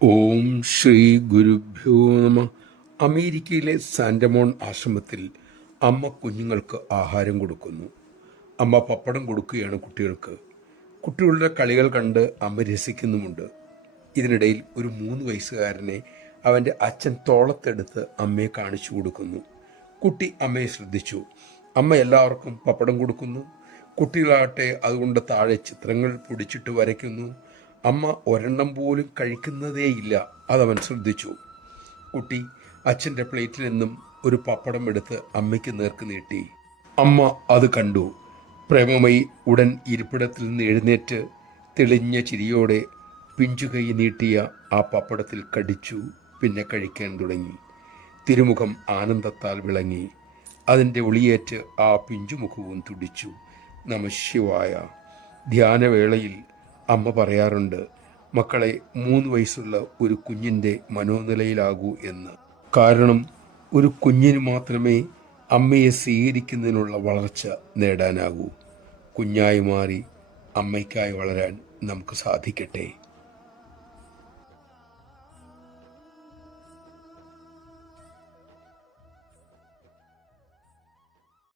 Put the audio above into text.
ഓം ശ്രീ ഗുരുഭ്യോ നമ. അമേരിക്കയിലെ സാന്റമോൺ ആശ്രമത്തിൽ അമ്മ കുഞ്ഞുങ്ങൾക്ക് ആഹാരം കൊടുക്കുന്നു. അമ്മ പപ്പടം കൊടുക്കുകയാണ് കുട്ടികൾക്ക്. കുട്ടികളുടെ കളികൾ കണ്ട് അമ്മ രസിക്കുന്നുമുണ്ട്. ഇതിനിടയിൽ ഒരു 3 വയസ്സുകാരനെ അവൻ്റെ അച്ഛൻ തോളത്തെടുത്ത് അമ്മയെ കാണിച്ചു കൊടുക്കുന്നു. കുട്ടി അമ്മയെ ശ്രദ്ധിച്ചു. അമ്മ എല്ലാവർക്കും പപ്പടം കൊടുക്കുന്നു. കുട്ടികളാകട്ടെ അതുകൊണ്ട് താഴെ ചിത്രങ്ങൾ പൊടിച്ചിട്ട് വരയ്ക്കുന്നു. അമ്മ ഒരെണ്ണം പോലും കഴിക്കുന്നതേയില്ല. അതവൻ ശ്രദ്ധിച്ചു. കുട്ടി അച്ഛൻ്റെ പ്ലേറ്റിൽ നിന്നും ഒരു പപ്പടം എടുത്ത് അമ്മയ്ക്ക് നേർക്ക് നീട്ടി. അമ്മ അത് കണ്ടു. പ്രേമമായി ഉടൻ ഇരിപ്പിടത്തിൽ നിന്ന് എഴുന്നേറ്റ് തെളിഞ്ഞ ചിരിയോടെ പിഞ്ചുകൈ നീട്ടിയ ആ പപ്പടത്തിൽ കടിച്ചു. പിന്നെ കഴിക്കാൻ തുടങ്ങി. തിരുമുഖം ആനന്ദത്താൽ വിളങ്ങി. അതിൻ്റെ ഒളിയേറ്റ് ആ പിഞ്ചുമുഖവും തുടിച്ചു. നമഃശിവായ. ധ്യാനവേളയിൽ അമ്മ പറയാറുണ്ട്, മക്കളെ 3 വയസ്സുള്ള ഒരു കുഞ്ഞിൻ്റെ മനോനിലയിലാകൂ എന്ന്. കാരണം ഒരു കുഞ്ഞിന് മാത്രമേ അമ്മയെ സ്വീകരിക്കുന്നതിനുള്ള വളർച്ച നേടാനാകൂ. കുഞ്ഞായി മാറി അമ്മയ്ക്കായി വളരാൻ നമുക്ക് സാധിക്കട്ടെ.